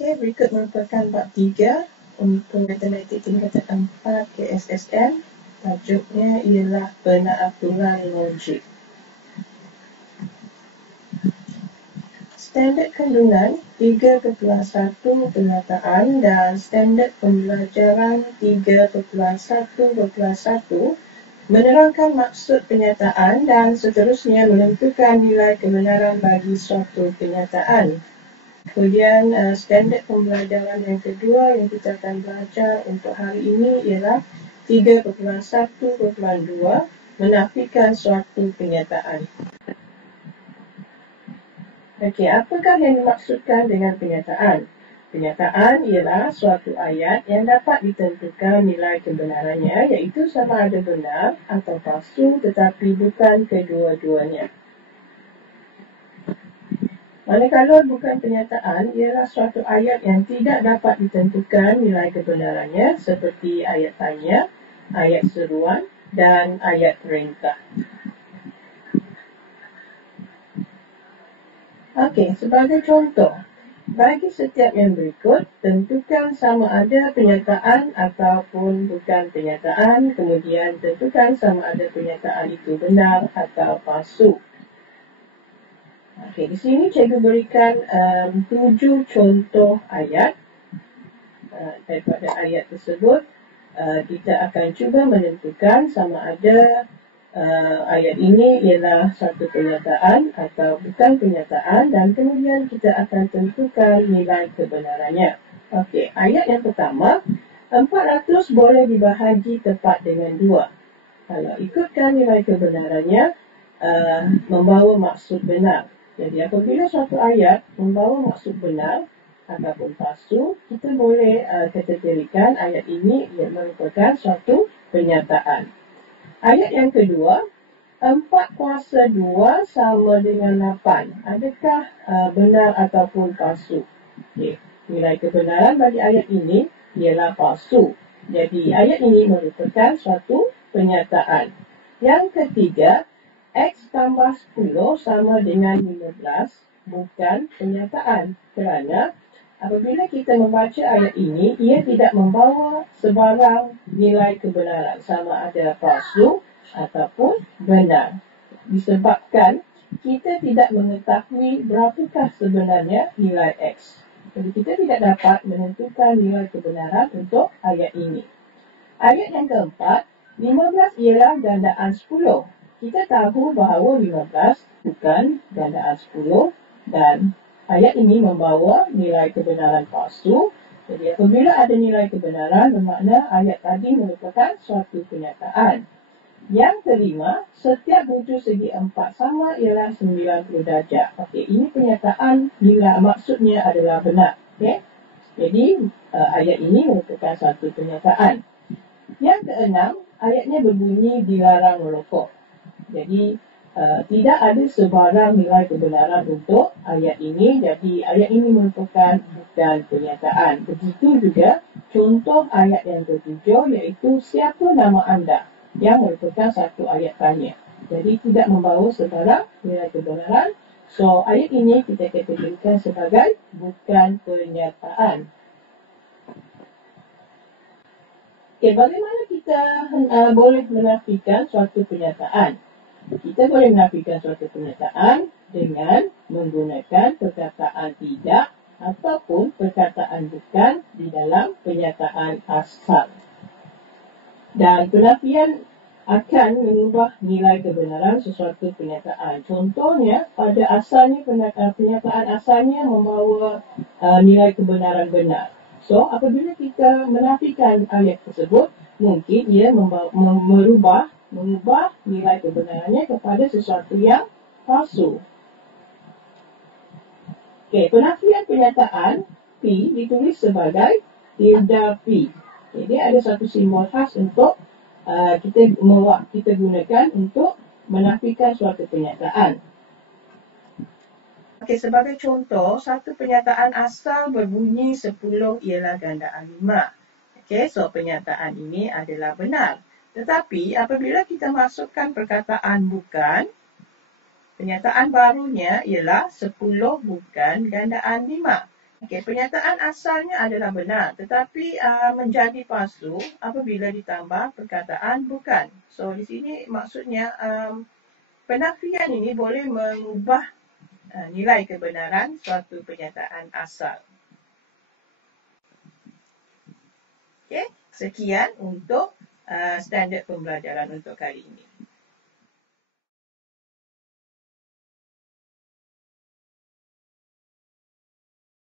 Okey, berikut merupakan bab 3 untuk matematik tingkatan 4 KSSM. Tajuknya ialah penaturan logik. Standard kandungan 3.1 penyataan dan standard pembelajaran 3.1.1 menerangkan maksud penyataan dan seterusnya menentukan nilai kebenaran bagi suatu penyataan. Kemudian standard pembelajaran yang kedua yang kita akan belajar untuk hari ini ialah 3.1.2 menafikan suatu penyataan. Okey, apakah yang dimaksudkan dengan penyataan? Penyataan ialah suatu ayat yang dapat ditentukan nilai kebenarannya, iaitu sama ada benar atau palsu, tetapi bukan kedua-duanya. Manakala bukan penyataan ialah suatu ayat yang tidak dapat ditentukan nilai kebenarannya seperti ayat tanya, ayat seruan dan ayat perintah. Okey, sebagai contoh, bagi setiap yang berikut, tentukan sama ada penyataan ataupun bukan penyataan, kemudian tentukan sama ada penyataan itu benar atau palsu. Okey, di sini cikgu berikan 7 contoh ayat. Daripada ayat tersebut, kita akan cuba menentukan sama ada ayat ini ialah satu penyataan atau bukan penyataan, dan kemudian kita akan tentukan nilai kebenarannya. Okey, ayat yang pertama, 400 boleh dibahagi tepat dengan 2. Kalau ikutkan nilai kebenarannya, membawa maksud benar. Jadi apabila suatu ayat membawa maksud benar ataupun palsu, kita boleh kategorikan ayat ini ia merupakan suatu penyataan. Ayat yang kedua, 4 kuasa 2 sama dengan 8. Adakah benar ataupun palsu? Okay. Nilai kebenaran bagi ayat ini ialah palsu. Jadi ayat ini merupakan suatu penyataan. Yang ketiga, X tambah 10 sama dengan 15 bukan penyataan. Kerana apabila kita membaca ayat ini, ia tidak membawa sebarang nilai kebenaran sama ada palsu ataupun benar. Disebabkan kita tidak mengetahui berapakah sebenarnya nilai X. Jadi kita tidak dapat menentukan nilai kebenaran untuk ayat ini. Ayat yang keempat, 15 ialah gandaan 10. Kita tahu bahawa 15 bukan gandaan 10 dan ayat ini membawa nilai kebenaran palsu. Jadi apabila ada nilai kebenaran, bermakna ayat tadi merupakan suatu penyataan. Yang kelima, setiap wujud segi 4 sama ialah 90 darjah. Okey, ini penyataan nilai maksudnya adalah benar. Okey. Jadi ayat ini merupakan satu penyataan. Yang keenam, ayatnya berbunyi dilarang merokok. Jadi tidak ada sebarang nilai kebenaran untuk ayat ini. Jadi ayat ini merupakan bukan penyataan. Begitu juga contoh ayat yang ketujuh, iaitu siapa nama anda, yang merupakan satu ayat tanya. Jadi tidak membawa sebarang nilai kebenaran. So ayat ini kita kategorikan sebagai bukan penyataan. Okay, bagaimana kita boleh menafikan suatu penyataan? Kita boleh menafikan suatu penyataan dengan menggunakan perkataan tidak ataupun perkataan bukan di dalam penyataan asal. Dan penafian akan mengubah nilai kebenaran sesuatu penyataan. Contohnya, pada asalnya penyataan asalnya membawa nilai kebenaran benar. So, apabila kita menafikan ayat tersebut, mungkin ia mengubah nilai kebenarannya kepada sesuatu yang palsu. Okey, penafian penyataan P ditulis sebagai tilde P. Jadi ada satu simbol khas untuk kita gunakan untuk menafikan suatu penyataan. Okey, sebagai contoh, satu penyataan asal berbunyi 10 ialah gandaan 5. Okey, so penyataan ini adalah benar. Tetapi apabila kita masukkan perkataan bukan, penyataan barunya ialah 10 bukan gandaan 5. Okey, pernyataan asalnya adalah benar tetapi menjadi palsu apabila ditambah perkataan bukan. So di sini maksudnya penafian ini boleh mengubah nilai kebenaran suatu pernyataan asal. Okey, sekian untuk standard pembelajaran untuk kali ini.